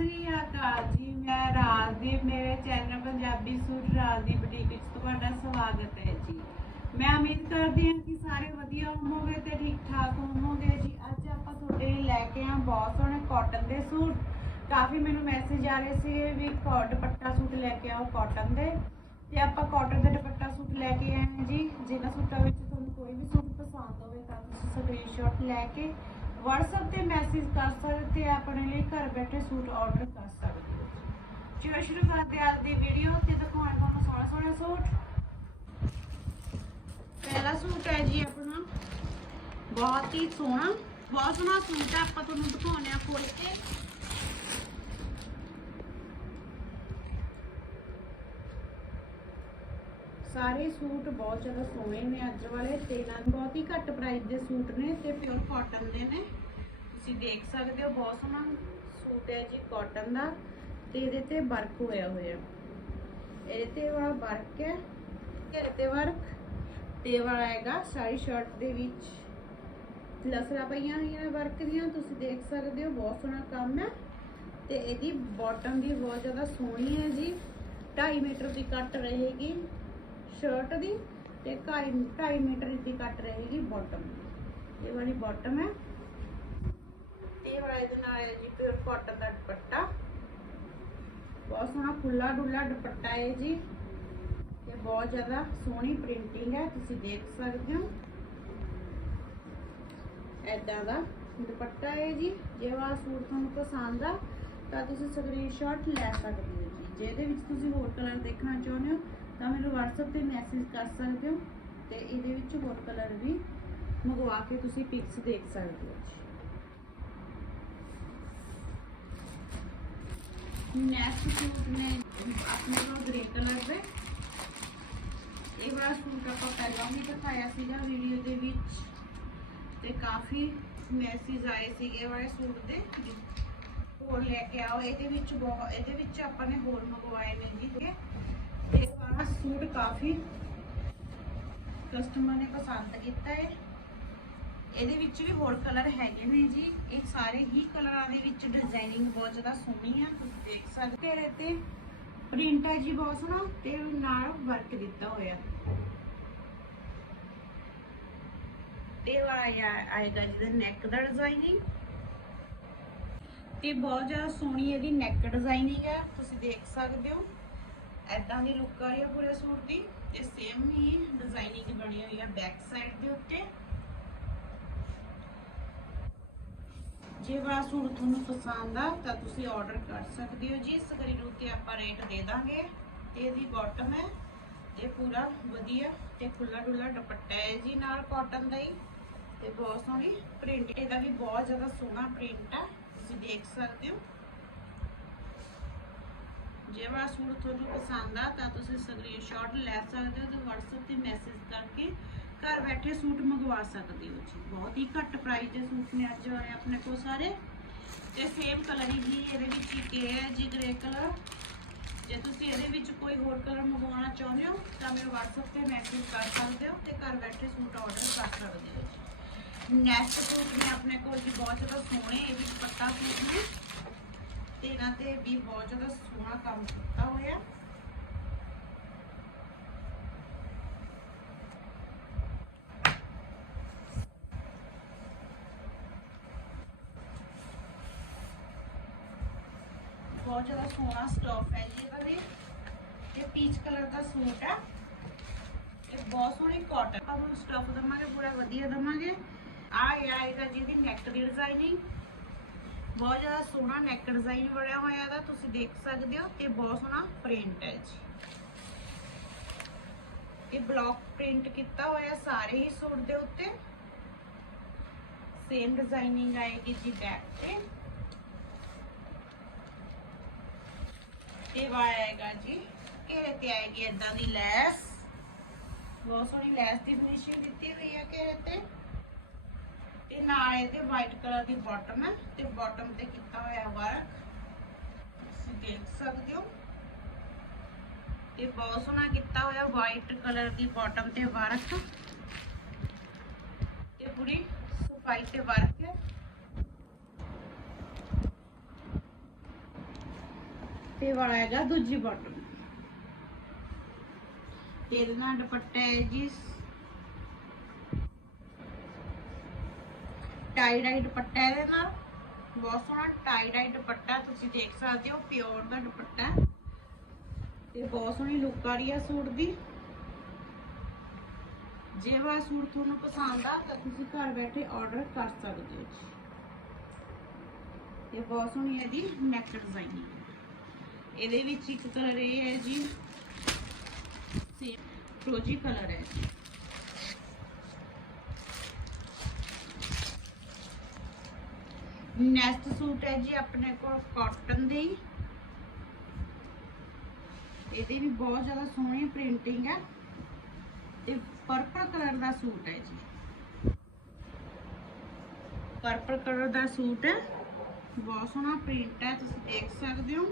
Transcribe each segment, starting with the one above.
ਸ੍ਰੀ ਅਕਾਲ ਜੀ, ਮੈਂ ਰਾਜਦੀਪ, ਮੇਰੇ channel Punjabi suit Rajdeep boutique ਵਿੱਚ ਤੁਹਾਡਾ ਸਵਾਗਤ ਹੈ ਜੀ। ਮੈਂ ਉਮੀਦ ਕਰਦੀ ਹਾਂ ਕਿ ਸਾਰੇ ਵਧੀਆ ਹੋਵੋਗੇ ਤੇ ਠੀਕ ਠਾਕ ਹੋਵੋਗੇ ਜੀ। ਅੱਜ ਆਪਾਂ ਤੁਹਾਡੇ ਲਈ ਲੈ ਕੇ ਆਏ ਬਹੁਤ ਸੋਹਣੇ ਕਾਟਨ ਦੇ ਸੂਟ। ਕਾਫੀ ਮੈਨੂੰ ਮੈਸੇਜ ਆ ਰਹੇ ਸੀਗੇ ਵੀ ਦੁਪੱਟਾ ਸੂਟ ਲੈ ਕੇ ਆਓ ਕਾਟਨ ਦੇ। ਤੇ ਆਪਾਂ ਕਾਟਨ ਦੇ ਦੁਪੱਟਾ ਸੂਟ ਲੈ ਕੇ ਆਏ ਹਾਂ ਜੀ। ਜਿਨ੍ਹਾਂ ਸੂਟਾਂ ਵਿੱਚ ਤੁਹਾਨੂੰ ਕੋਈ ਵੀ ਸੂਟ ਪਸੰਦ ਹੋਵੇ ਤਾਂ ਤੁਸੀਂ ਸਕਰੀਨਸ਼ਾਟ ਲੈ ਕੇ WhatsApp ਤੇ ਮੈਸੇਜ ਕਰ ਸਕਦੇ ਤੇ ਆਪਣੇ ਲਈ ਘਰ ਬੈਠੇ ਸੂਟ ਆਰਡਰ ਕਰ ਸਕਦੇ ਹੋ ਚਲੋ ਸ਼ੁਰੂ ਕਰਦੇ ਹਾਂ ਅੱਜ ਦੀ ਵੀਡੀਓ ਤੇ ਦਿਖਾਉਣ ਤੁਹਾਨੂੰ ਸੋਹਣਾ ਸੋਹਣਾ ਸੂਟ। ਪਹਿਲਾ ਸੂਟ ਹੈ ਜੀ ਆਪਣਾ। ਬਹੁਤ ਹੀ ਸੋਹਣਾ, ਬਹੁਤ ਸੋਹਣਾ ਸੂਟ ਹੈ, ਆਪਾਂ ਤੁਹਾਨੂੰ ਦਿਖਾਉਣੇ ਆ ਖੋਲ ਕੇ। ਸਾਰੇ ਸੂਟ ਬਹੁਤ ਜ਼ਿਆਦਾ ਸੋਹਣੇ ਨੇ ਅੱਜ ਵਾਲੇ ਤੇ ਨਾਲ ਬਹੁਤ ਹੀ ਘੱਟ ਪ੍ਰਾਈਸ ਦੇ ਸੂਟ ਨੇ ਤੇ ਪਿਓਰ ਕਾਟਨ ਦੇ ਨੇ। ਤੁਸੀਂ ਦੇਖ ਸਕਦੇ ਹੋ ਬਹੁਤ ਸੋਹਣਾ ਸੂਟ ਹੈ ਜੀ ਕਾਟਨ ਦਾ ਤੇ ਇਹਦੇ ਤੇ ਵਰਕ ਹੋਇਆ ਹੋਇਆ। ਇਹਦੇ ਤੇ ਵਾਲਾ ਵਰਕ ਹੈ ਘੇਰੇ ਤੇ ਵਰਕ ਤੇ ਵਾਲਾ ਹੈਗਾ ਸਾਰੀ ਸ਼ਰਟ ਦੇ ਵਿੱਚ। ਲਸਰਾ ਪਈਆਂ ਹੋਈਆਂ ਨੇ ਵਰਕ ਦੀਆਂ, ਤੁਸੀਂ ਦੇਖ ਸਕਦੇ ਹੋ ਬਹੁਤ ਸੋਹਣਾ ਕੰਮ ਹੈ। ਤੇ ਇਹਦੀ ਬਾਟਮ ਵੀ ਬਹੁਤ ਜ਼ਿਆਦਾ ਸੋਹਣੀ ਹੈ ਜੀ। 2.5 ਮੀਟਰ ਦੀ ਕੱਟ ਰਹੇਗੀ। ਸ਼ਰਟ ਦੀ ਤੇ 2.5 ਮੀਟਰ ਦੀ ਕੱਟ ਰਹੇਗੀ ਬਾਟਮ ਇਹ ਵਾਲੀ ਬਾਟਮ ਹੈ। ਤੇ ਵਾਲਾ ਇਹਦੇ ਨਾਲ ਹੈ ਜੀ ਪਿਓਰ ਕਾਟਨ ਦਾ ਦੁਪੱਟਾ। ਬਹੁਤ ਸੋਹਣਾ ਖੁੱਲਾ ਡੁੱਲਾ ਦੁਪੱਟਾ ਹੈ ਜੀ। ਤੇ ਬਹੁਤ ਜ਼ਿਆਦਾ ਸੋਹਣੀ ਪ੍ਰਿੰਟਿੰਗ ਹੈ, ਤੁਸੀਂ ਦੇਖ ਸਕਦੇ ਹੋ। ਐਦਾਂ ਦਾ ਦੁਪੱਟਾ ਹੈ ਜੀ। ਜੇ ਵਾਲਾ ਸੂਟ ਤੁਹਾਨੂੰ ਪਸੰਦ ਆ, ਤਾਂ ਤੁਸੀਂ ਸਕਰੀਨਸ਼ਾਟ ਲੈ ਸਕਦੇ ਹੋ ਜੀ। ਜਿਹਦੇ ਵਿੱਚ ਤੁਸੀਂ ਹੋਰ ਕਲਰ ਦੇਖਣਾ ਚਾਹੁੰਦੇ ਹੋ ਤਾਂ ਮੈਨੂੰ WhatsApp ਤੇ ਮੈਸੇਜ ਕਰ ਸਕਦੇ ਹੋ? ਤੇ ਇਹਦੇ ਵਿੱਚ ਹੋਰ ਕਲਰ ਵੀ ਮੰਗਵਾ ਕੇ ਤੁਸੀਂ ਪਿਕਸ ਦੇਖ ਸਕਦੇ ਹੋ। ਜੀ ਨੈਕਸਟ ਸੂਟ ਨੇ ਆਪਣੇ ਕੋਲ ਗ੍ਰੇ ਕਲਰ ਦੇ। ਇਹ ਵਾਲਾ ਸੂਟ ਆਪਾਂ ਪਹਿਲਾਂ ਵੀ ਦਿਖਾਇਆ ਸੀਗਾ ਵੀਡੀਓ ਦੇ ਵਿੱਚ। ਤੇ ਕਾਫੀ ਮੈਸੇਜ ਆਏ ਸੀਗੇ ਵਾਲੇ ਸੂਟ ਦੇ। ਹੋਰ ਲੈ ਕੇ ਆਓ। ਇਹਦੇ ਵਿੱਚ ਬਹੁਤ ਇਹਦੇ ਵਿੱਚ ਆਪਾਂ ਨੇ ਹੋਰ ਮੰਗਵਾਏ ਨੇ ਜੀ। ਤੇ ਇਹ ਸੂਟ ਕਾਫੀ ਕਸਟਮਰ ਨੇ ਪਸੰਦ ਕੀਤਾ ਹੈ ਇਹਦੇ ਵਿੱਚ ਵੀ ਹੋਰ ਕਲਰ ਹੈਗੇ ਨੇ ਜੀ। ਇਹ ਸਾਰੇ ਹੀ ਕਲਰਾਂ ਦੇ ਵਿੱਚ ਡਿਜ਼ਾਈਨਿੰਗ ਬਹੁਤ ਜ਼ਿਆਦਾ ਸੋਹਣੀ ਆ, ਤੁਸੀਂ ਦੇਖ ਸਕਦੇ ਹੋ। ਤੇ ਪ੍ਰਿੰਟ ਹੈ ਜੀ ਬਹੁਤ ਸੋਹਣਾ ਤੇ ਨਾਲ ਵਰਕ ਦਿੱਤਾ ਹੋਇਆ। ਤੇ ਵਾਲਾ ਆਏਗਾ ਜੀ ਦਾ ਨੈਕ ਦਾ ਡਿਜ਼ਾਈਨਿੰਗ ਤੇ ਬਹੁਤ ਜ਼ਿਆਦਾ ਸੋਹਣੀ ਇਹਦੀ ਨੈਕ ਡਿਜ਼ਾਈਨਿੰਗ ਹੈ ਤੁਸੀਂ ਦੇਖ ਸਕਦੇ ਹੋ। ਐਦਾਂ ਦੀ ਲੁੱਕ ਆ ਰਹੀ ਹੈ ਪੂਰੇ ਸੂਟ ਦੀ ਤੇ ਸੇਮ ਹੀ ਡਿਜ਼ਾਈਨਿੰਗ ਬਣੀ ਹੋਈ ਹੈ ਬੈਕ ਸਾਈਡ ਦੇ ਉੱਤੇ। ਜੇ ਵਾਲਾ ਸੂਟ ਤੁਹਾਨੂੰ ਪਸੰਦ ਆ ਤਾਂ ਤੁਸੀਂ ਆਰਡਰ ਕਰ ਸਕਦੇ ਹੋ ਜੀ। ਸਕਰੀਨ ਉੱਤੇ ਆਪਾਂ ਰੇਟ ਦੇ ਦਾਂਗੇ ਤੇ ਇਹਦੀ ਬਾਟਮ ਹੈ ਤੇ ਪੂਰਾ ਵਧੀਆ ਤੇ ਖੁੱਲਾ ਡੁੱਲਾ ਦੁਪੱਟਾ ਹੈ ਜੀ ਨਾਲ ਕਾਟਨ ਦਾ ਹੀ। ਤੇ ਬਹੁਤ ਸੋਹਣੀ ਪ੍ਰਿੰਟ ਇਹਦਾ ਵੀ ਬਹੁਤ ਜ਼ਿਆਦਾ ਸੋਹਣਾ ਪ੍ਰਿੰਟ ਆ। ਤੁਸੀਂ ਦੇਖ ਸਕਦੇ ਹੋ। ਜੇ ਵਾਲਾ ਸੂਟ ਤੁਹਾਨੂੰ ਪਸੰਦ ਆ, ਤਾਂ ਤੁਸੀਂ ਸਕਰੀਨਸ਼ਾਟ ਲੈ ਸਕਦੇ ਹੋ ਤੇ WhatsApp ਤੇ ਮੈਸੇਜ ਕਰਕੇ ਘਰ ਬੈਠੇ ਸੂਟ ਮੰਗਵਾ ਸਕਦੇ ਹੋ ਜੀ। ਬਹੁਤ ਹੀ ਘੱਟ ਪ੍ਰਾਈਸ ਦੇ ਸੂਟ ਨੇ ਅੱਜ ਵਾਲੇ ਆਪਣੇ ਕੋਲ ਸਾਰੇ। ਤੇ ਸੇਮ ਕਲਰ ਹੀ ਇਹਦੇ ਵਿੱਚ ਹੀ ਇਹ ਹੈ ਜੀ ਗ੍ਰੇ ਕਲਰ ਜੇ ਤੁਸੀਂ ਇਹਦੇ ਵਿੱਚ ਕੋਈ ਹੋਰ ਕਲਰ ਮੰਗਵਾਉਣਾ ਚਾਹੁੰਦੇ ਹੋ, ਤਾਂ ਮੇਰੇ WhatsApp ਤੇ ਮੈਸੇਜ ਕਰ ਸਕਦੇ ਹੋ ਤੇ ਘਰ ਬੈਠੇ ਸੂਟ ਆਰਡਰ ਕਰ ਸਕਦੇ ਹੋ ਜੀ। ਨੈਕਸਟ ਸੂਟ ਨੇ ਆਪਣੇ ਕੋਲ ਜੀ, ਬਹੁਤ ਜ਼ਿਆਦਾ ਸੋਹਣੇ ਇਹ ਵੀ ਪੱਤਾ ਸੂਟ ਨੇ। ਤੇ ਇਹਨਾਂ ਤੇ ਵੀ ਬਹੁਤ ਜ਼ਿਆਦਾ ਸੋਹਣਾ ਕੰਮ ਕੀਤਾ ਹੋਇਆ। ਬਹੁਤ ਜ਼ਿਆਦਾ ਸੋਹਣਾ ਸਟਫ ਹੈ ਜੀ ਇਹਦਾ ਵੀ ਇਹ ਪੀਚ ਕਲਰ ਦਾ ਸੂਟ ਹੈ। ਇਹ ਬਹੁਤ ਸੋਹਣੀ ਕਾਟਨ ਆਪਾਂ ਨੂੰ ਸਟਫ ਦਵਾਂਗੇ, ਪੂਰਾ ਵਧੀਆ ਦਵਾਂਗੇ। ਆ ਆਏਗਾ ਜਿਹਦੀ ਨੈਕ ਦੀ ਡਿਜ਼ਾਈਨਿੰਗ ਬਹੁਤ ਜ਼ਿਆਦਾ ਸੋਹਣਾ ਨੈਕ ਡਿਜ਼ਾਈਨ ਬਣਿਆ ਹੋਇਆ ਇਹਦਾ, ਤੁਸੀਂ ਦੇਖ ਸਕਦੇ ਹੋ ਤੇ ਬਹੁਤ ਸੋਹਣਾ ਪ੍ਰਿੰਟ ਹੈ ਜੀ। ਇਹ ਬਲੌਕ ਪ੍ਰਿੰਟ ਕੀਤਾ ਹੋਇਆ, ਸਾਰੇ ਹੀ ਸੂਟ ਦੇ ਉੱਤੇ। ਸੇਮ ਡਿਜ਼ਾਈਨਿੰਗ ਆਏਗੀ ਜੀ ਬੈਕ ਤੇ। ਤੇ ਆਏਗਾ ਜੀ, ਘੇਰੇ ਤੇ ਆਏਗੀ ਇਦਾਂ ਦੀ ਲੈਸ। ਬਹੁਤ ਸੋਹਣੀ ਲੈਸ ਦੀ ਫਿਨਿਸ਼ਿੰਗ ਦਿੱਤੀ ਹੋਈ ਹੈ ਘੇਰੇ ਤੇ। ਤੇ ਨਾਲ ਇਹਦੇ ਵਾਈਟ ਕਲਰ ਦੀ ਬਾਟਮ ਹੈ ਤੇ ਬਾਟਮ ਤੇ ਕੀਤਾ ਹੋਇਆ ਵਰਕ ਤੁਸੀਂ ਦੇਖ ਸਕਦੇ ਹੋ। ਤੇ ਬਹੁਤ ਸੋਹਣਾ ਕੀਤਾ ਹੋਇਆ ਵਾਈਟ ਕਲਰ ਦੀ ਬਾਟਮ ਤੇ ਵਰਕ ਤੇ ਪੂਰੀ ਸਫ਼ਾਈ ਤੇ ਵਰਕ ਹੈ। ਤੇ ਵਾਲਾ ਹੈਗਾ ਦੂਜੀ ਬਾਟਮ ਤੇ ਇਹਦੇ ਨਾਲ ਦੁਪੱਟਾ ਹੈ ਜੀ ਟਾਈ ਡਾਈ ਦੁਪੱਟਾ ਇਹਦੇ ਨਾਲ। ਬਹੁਤ ਸੋਹਣਾ ਟਾਈ ਡਾਈ ਦੁਪੱਟਾ ਤੁਸੀਂ ਦੇਖ ਸਕਦੇ ਹੋ, ਪਿਓਰ ਦਾ ਦੁਪੱਟਾ। ਤੇ ਬਹੁਤ ਸੋਹਣੀ ਲੁੱਕ ਆ ਰਹੀ ਹੈ ਸੂਟ ਦੀ। ਜੇ ਵਾ ਸੂਟ ਤੁਹਾਨੂੰ ਪਸੰਦ ਆ, ਤਾਂ ਤੁਸੀਂ ਘਰ ਬੈਠੇ ਆਰਡਰ ਕਰ ਸਕਦੇ ਹੋ ਜੀ। ਇਹ ਬਹੁਤ ਸੋਹਣੀ ਹੈ ਜੀ ਨੈਕ ਡਿਜ਼ਾਈਨਿੰਗ ਇਹਦੇ ਵਿੱਚ ਇੱਕ ਕਲਰ ਇਹ ਹੈ ਜੀ ਸੇਮ ਫਰੋਜੀ ਕਲਰ ਹੈ। ਨੈਕਸਟ ਸੂਟ ਹੈ ਜੀ ਆਪਣੇ ਕੋਲ ਕਾਟਨ ਦੇ। ਇਹਦੀ ਵੀ ਬਹੁਤ ਜ਼ਿਆਦਾ ਸੋਹਣੀ ਪ੍ਰਿੰਟਿੰਗ ਹੈ। ਤੇ ਪਰਪਲ ਕਲਰ ਦਾ ਸੂਟ ਹੈ ਜੀ। ਪਰਪਲ ਕਲਰ ਦਾ ਸੂਟ ਹੈ। ਬਹੁਤ ਸੋਹਣਾ ਪ੍ਰਿੰਟ ਹੈ, ਤੁਸੀਂ ਦੇਖ ਸਕਦੇ ਹੋ।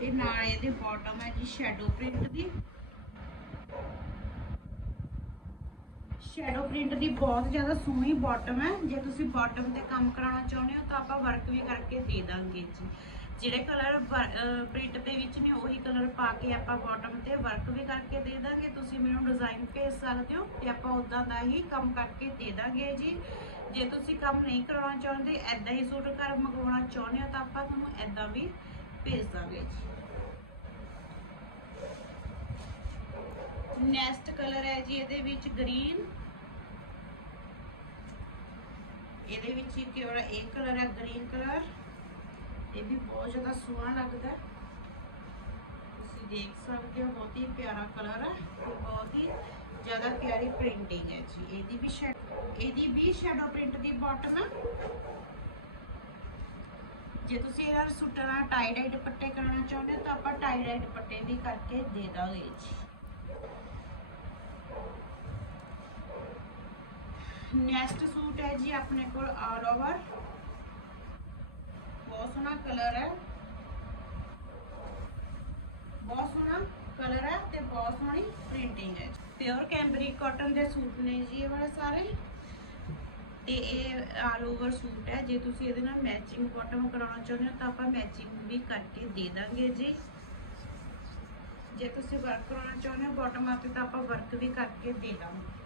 ਤੇ ਨਾਲ ਇਹਦੇ ਬਾਟਮ ਹੈ ਜੀ ਸ਼ੈਡੋ ਪ੍ਰਿੰਟ ਦੀ। ਸ਼ੈਡੋ ਪ੍ਰਿੰਟ ਦੀ ਬਹੁਤ ਜ਼ਿਆਦਾ ਸੋਹਣੀ ਬਾਟਮ ਹੈ। ਜੇ ਤੁਸੀਂ ਬਾਟਮ ਤੇ ਕੰਮ ਕਰਾਉਣਾ ਚਾਹੁੰਦੇ ਹੋ ਤਾਂ ਆਪਾਂ ਵਰਕ ਵੀ ਕਰਕੇ ਦੇ ਦਾਂਗੇ ਜੀ। ਜਿਹੜੇ ਕਲਰ ਪ੍ਰਿੰਟ ਦੇ ਵਿੱਚ ਨੇ ਉਹੀ ਕਲਰ ਪਾ ਕੇ ਆਪਾਂ ਬਾਟਮ ਤੇ ਵਰਕ ਵੀ ਕਰਕੇ ਦੇ ਦਾਂਗੇ। ਤੁਸੀਂ ਮੈਨੂੰ ਡਿਜ਼ਾਈਨ ਭੇਜ ਸਕਦੇ ਹੋ ਤੇ ਆਪਾਂ ਉਦਾਂ ਦਾ ਹੀ ਕੰਮ ਕਰਕੇ ਦੇ ਦਾਂਗੇ ਜੀ। ਜੇ ਤੁਸੀਂ ਕੰਮ ਨਹੀਂ ਕਰਾਉਣਾ ਚਾਹੁੰਦੇ ਐਦਾਂ ਹੀ ਸੂਟ ਘਰ ਮੰਗਵਾਉਣਾ ਚਾਹੁੰਦੇ ਹੋ ਤਾਂ ਆਪਾਂ ਤੁਹਾਨੂੰ ਐਦਾਂ ਵੀ ਭੇਜ ਦਾਂਗੇ ਜੀ। ਨੈਕਸਟ ਕਲਰ ਹੈ ਜੀ ਇਹਦੇ ਵਿੱਚ ਗ੍ਰੀਨ ਇਹਦੇ ਵਿੱਚ ਇੱਕ ਹੋਰ ਇਹ ਕਲਰ ਹੈ ਗ੍ਰੀਨ ਕਲਰ। ਇਹ ਵੀ ਬਹੁਤ ਜ਼ਿਆਦਾ ਸੋਹਣਾ ਲੱਗਦਾ ਤੁਸੀਂ ਦੇਖ ਸਕਦੇ ਹੋ, ਬਹੁਤ ਹੀ ਪਿਆਰਾ ਕਲਰ ਹੈ ਤੇ ਬਹੁਤ ਹੀ ਜ਼ਿਆਦਾ ਪਿਆਰੀ ਪ੍ਰਿੰਟਿੰਗ ਹੈ ਜੀ। ਇਹਦੀ ਵੀ ਇਹਦੀ ਵੀ ਸ਼ੈਡੋ ਪ੍ਰਿੰਟ ਦੀ ਬਾਟਮ ਹੈ ਜੇ ਤੁਸੀਂ ਇਹਨਾਂ ਸੂਟਾਂ ਨਾਲ ਟਾਈ ਡਾਈ ਦੁਪੱਟੇ ਕਰਾਉਣਾ ਚਾਹੁੰਦੇ ਹੋ, ਤਾਂ ਆਪਾਂ ਟਾਈ ਡਾਈ ਦੁਪੱਟੇ ਵੀ ਕਰਕੇ ਦੇ ਦਾਂਗੇ ਜੀ। ਨੈਕਸਟ ਸੂਟ ਹੈ ਜੀ ਆਪਣੇ ਕੋਲ ਆਲ ਓਵਰ ਬਹੁਤ ਸੋਹਣਾ ਕਲਰ ਹੈ। ਬਹੁਤ ਸੋਹਣਾ ਕਲਰ ਹੈ ਤੇ ਬਹੁਤ ਸੋਹਣੀ ਪ੍ਰਿੰਟਿੰਗ ਹੈ। ਪਿਓਰ ਕੈਂਬਰਿਕ ਕਾਟਨ ਦੇ ਸੂਟ ਨੇ ਜੀ ਇਹ ਵਾਲੇ ਸਾਰੇ। ਤੇ ਇਹ ਆਲ ਓਵਰ ਸੂਟ ਹੈ। ਜੇ ਤੁਸੀਂ ਇਹਦੇ ਨਾਲ ਮੈਚਿੰਗ ਬਾਟਮ ਕਰਾਉਣਾ ਚਾਹੁੰਦੇ ਹੋ ਤਾਂ ਆਪਾਂ ਮੈਚਿੰਗ ਵੀ ਕਰਕੇ ਦੇ ਦਾਂਗੇ ਜੀ। ਜੇ ਤੁਸੀਂ ਵਰਕ ਕਰਾਉਣਾ ਚਾਹੁੰਦੇ ਹੋ ਬਾਟਮ ਆਪੇ ਤਾਂ ਆਪਾਂ ਵਰਕ ਵੀ ਕਰਕੇ ਦੇ ਦਾਂਗੇ।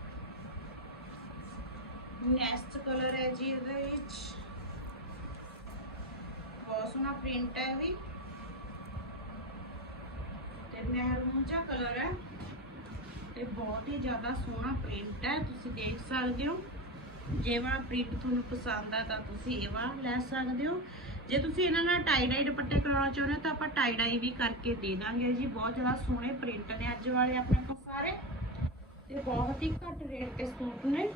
ਨੈਕਸਟ ਕਲਰ ਹੈ ਜੀ ਇਹਦੇ ਵਿੱਚ। ਬਹੁਤ ਸੋਹਣਾ ਪ੍ਰਿੰਟ ਹੈ ਵੀ। ਤੇ ਮਹਿਰੂਨ ਜਿਹਾ ਕਲਰ ਹੈ। ਤੇ ਬਹੁਤ ਹੀ ਜ਼ਿਆਦਾ ਸੋਹਣਾ ਪ੍ਰਿੰਟ ਹੈ, ਤੁਸੀਂ ਦੇਖ ਸਕਦੇ ਹੋ। ਜੇ ਵਾਲਾ ਪ੍ਰਿੰਟ ਤੁਹਾਨੂੰ ਪਸੰਦ ਆ ਤਾਂ ਤੁਸੀਂ ਇਹ ਵਾਲਾ ਲੈ ਸਕਦੇ ਹੋ। ਜੇ ਤੁਸੀਂ ਇਹਨਾਂ ਨਾਲ ਟਾਈ ਡਾਈ ਦੁਪੱਟੇ ਕਰਾਉਣਾ ਚਾਹੁੰਦੇ ਹੋ ਤਾਂ ਆਪਾਂ ਟਾਈ ਡਾਈ ਵੀ ਕਰਕੇ ਦੇ ਦਾਂਗੇ ਜੀ। ਬਹੁਤ ਜ਼ਿਆਦਾ ਸੋਹਣੇ ਪ੍ਰਿੰਟ ਨੇ ਅੱਜ ਵਾਲੇ ਆਪਣੇ ਕੋਲ ਸਾਰੇ। ਤੇ ਬਹੁਤ ਹੀ ਘੱਟ ਰੇਟ ਤੇ ਸੂਟ ਨੇ।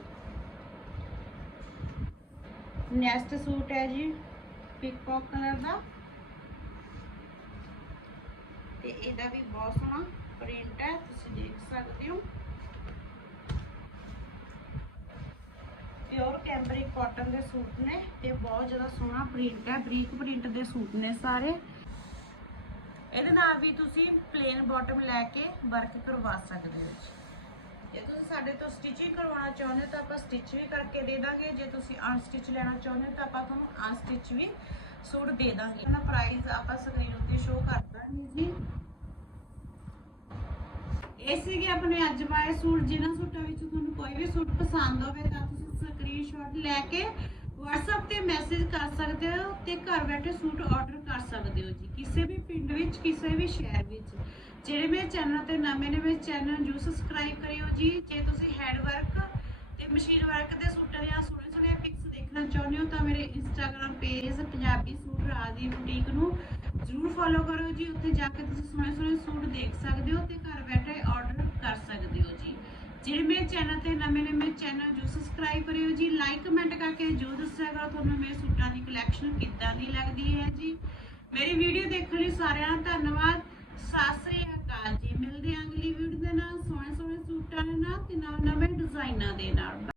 ਨੈਕਸਟ ਸੂਟ ਹੈ ਜੀ ਪਿਕਪੌਕ ਕਲਰ ਦਾ। ਤੇ ਇਹਦਾ ਵੀ ਬਹੁਤ ਸੋਹਣਾ ਪ੍ਰਿੰਟ ਹੈ, ਤੁਸੀਂ ਦੇਖ ਸਕਦੇ ਹੋ। ਪਿਓਰ ਕੈਂਬਰਿਕ ਕਾਟਨ ਦੇ ਸੂਟ ਨੇ ਤੇ ਬਹੁਤ ਜ਼ਿਆਦਾ ਸੋਹਣਾ ਪ੍ਰਿੰਟ ਹੈ, ਬਰੀਕ ਪ੍ਰਿੰਟ ਦੇ ਸੂਟ ਨੇ ਸਾਰੇ। ਇਹਦੇ ਨਾਲ ਵੀ ਤੁਸੀਂ ਪਲੇਨ ਬਾਟਮ ਲੈ ਕੇ ਵਰਕ ਕਰਵਾ ਸਕਦੇ ਹੋ। ਜੀ ਜੇ ਤੁਸੀਂ ਸਾਡੇ ਤੋਂ ਸਟਿਚਿੰਗ ਕਰਵਾਉਣਾ ਚਾਹੁੰਦੇ ਹੋ ਤਾਂ ਆਪਾਂ ਸਟਿਚ ਵੀ ਕਰਕੇ ਦੇ ਦਾਂਗੇ। ਜੇ ਤੁਸੀਂ ਅਨਸਟਿਚ ਲੈਣਾ ਚਾਹੁੰਦੇ ਹੋ ਤਾਂ ਆਪਾਂ ਤੁਹਾਨੂੰ ਅਨਸਟਿਚ ਵੀ ਸੂਟ ਦੇ ਦਾਂਗੇ। ਇਹਨਾਂ ਪ੍ਰਾਈਸ ਆਪਾਂ ਸਕਰੀਨ ਉੱਤੇ ਸ਼ੋ ਕਰ ਦਾਂਗੇ ਜੀ। ਇਹ ਸੀਗੇ ਆਪਣੇ ਅੱਜ ਵਾਲੇ ਸੂਟ। ਜਿਨ੍ਹਾਂ ਸੂਟਾਂ ਵਿੱਚ ਤੁਹਾਨੂੰ ਕੋਈ ਵੀ ਸੂਟ ਪਸੰਦ ਹੋਵੇ ਤਾਂ ਤੁਸੀਂ ਸਕਰੀਨਸ਼ਾਟ ਲੈ ਕੇ WhatsApp ਤੇ ਮੈਸੇਜ ਕਰ ਸਕਦੇ ਹੋ ਤੇ ਘਰ ਬੈਠੇ ਸੂਟ ਆਰਡਰ ਕਰ ਸਕਦੇ ਹੋ ਜੀ। ਕਿਸੇ ਵੀ ਪਿੰਡ ਵਿੱਚ, ਕਿਸੇ ਵੀ ਸ਼ਹਿਰ ਵਿੱਚ। ਜਿਹੜੇ ਮੇਰੇ ਚੈਨਲ ਤੇ ਨਵੇਂ ਨੇ, ਮੇਰੇ ਚੈਨਲ ਨੂੰ ਸਬਸਕ੍ਰਾਈਬ ਕਰਿਓ ਜੀ। ਜੇ ਤੁਸੀਂ ਹੈਂਡ ਵਰਕ ਤੇ ਮਸ਼ੀਨ ਵਰਕ ਦੇ ਸੂਟਾਂ ਦੀਆਂ ਸੋਹਣੇ ਸੋਹਣੇ ਪਿਕਸ ਦੇਖਣਾ ਚਾਹੁੰਦੇ ਹੋ ਤਾਂ ਮੇਰੇ ਇੰਸਟਾਗ੍ਰam ਪੇਜ ਪੰਜਾਬੀ ਸੂਟ ਦੀ ਬੁਟੀਕ ਨੂੰ ਜ਼ਰੂਰ ਫੋਲੋ ਕਰੋ ਜੀ। ਉੱਥੇ ਜਾ ਕੇ ਤੁਸੀਂ ਸੋਹਣੇ ਸੋਹਣੇ ਸੂਟ ਦੇਖ ਸਕਦੇ ਹੋ ਤੇ ਘਰ ਬੈਠੇ ਆਰਡਰ ਕਰ ਸਕਦੇ ਹੋ ਜੀ। ਜਿਹੜੇ ਮੇਰੇ ਚੈਨਲ ਤੇ ਨਵੇਂ ਨੇ ਲਾਈਕ ਕਮੈਂਟ ਕਰਕੇ ਜੋ ਦੱਸਿਆ ਕਰੋ ਤੁਹਾਨੂੰ ਮੇਰੇ ਸੂਟਾਂ ਦੀ ਕਲੈਕਸ਼ਨ ਕਿੱਦਾਂ ਦੀ ਲੱਗਦੀ ਹੈ ਜੀ। ਮੇਰੀ ਵੀਡੀਓ ਦੇਖਣ ਲਈ ਸਾਰਿਆਂ ਦਾ ਧੰਨਵਾਦ। ਸਤਿ ਸ੍ਰੀ ਅਕਾਲ ਜੀ। ਮਿਲਦੇ ਹਾਂ ਅਗਲੀ ਵੀਡੀਓ ਦੇ ਨਾਲ। ਸੋਹਣੇ ਸੋਹਣੇ ਸੂਟਾਂ ਦੇ ਨਾਲ ਤੇ ਨਵੇਂ ਨਵੇਂ ਡਿਜ਼ਾਈਨਾਂ ਦੇ ਨਾਲ।